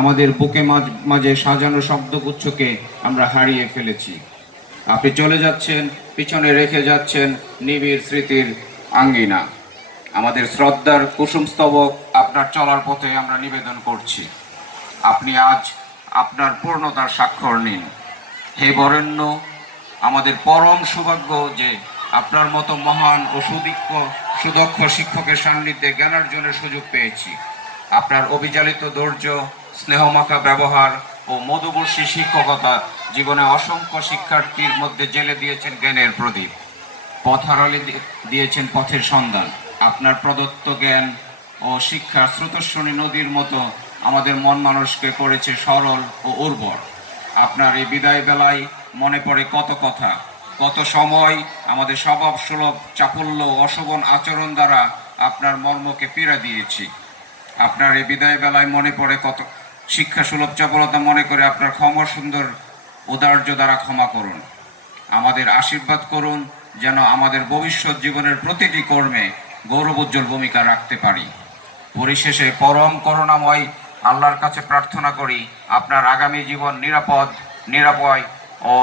আমাদের বুকে মাঝে সাজানো শব্দগুচ্ছকে আমরা হারিয়ে ফেলেছি। আপনি চলে যাচ্ছেন, পিছনে রেখে যাচ্ছেন নিবিড় স্মৃতির আঙ্গিনা। আমাদের শ্রদ্ধার কুসুমস্তবক আপনার চলার পথে আমরা নিবেদন করছি। আপনি আজ আপনার পূর্ণতার স্বাক্ষর নিন। হে বরেণ্য, আমাদের পরম সৌভাগ্য যে আপনার মতো মহান ও সুদক্ষ শিক্ষকের সান্নিধ্যে জ্ঞানার্জনের সুযোগ পেয়েছি। আপনার অবিচালিত ধৈর্য, স্নেহমাখা ব্যবহার ও মধুবর্ষী শিক্ষকতা জীবনে অসংখ্য শিক্ষার্থীর মধ্যে জেলে দিয়েছেন জ্ঞানের প্রদীপ, পথ হারালে দিয়েছেন পথের সন্ধান। আপনার প্রদত্ত জ্ঞান ও শিক্ষার স্রোতস্বিনী নদীর মতো আমাদের মন মানুষকে করেছে সরল ও উর্বর। আপনার এই বিদায় বেলায় মনে পড়ে কত কথা, কত সময় আমাদের স্বভাব সুলভ চাপল্য অশোভন আচরণ দ্বারা আপনার মর্মকে পীড়া দিয়েছি। আপনার এই বিদায় বেলায় মনে পড়ে কত শিক্ষা সুলভ চপলতা মনে করে আপনার ক্ষমা সুন্দর উদার্য দ্বারা ক্ষমা করুন। আমাদের আশীর্বাদ করুন যেন আমাদের ভবিষ্যৎ জীবনের প্রতিটি কর্মে গৌরবোজ্জ্বল ভূমিকা রাখতে পারি। পরিশেষে পরম করুণাময় আল্লাহর কাছে প্রার্থনা করি আপনার আগামী জীবন নিরাপদ, নিরাপয় ও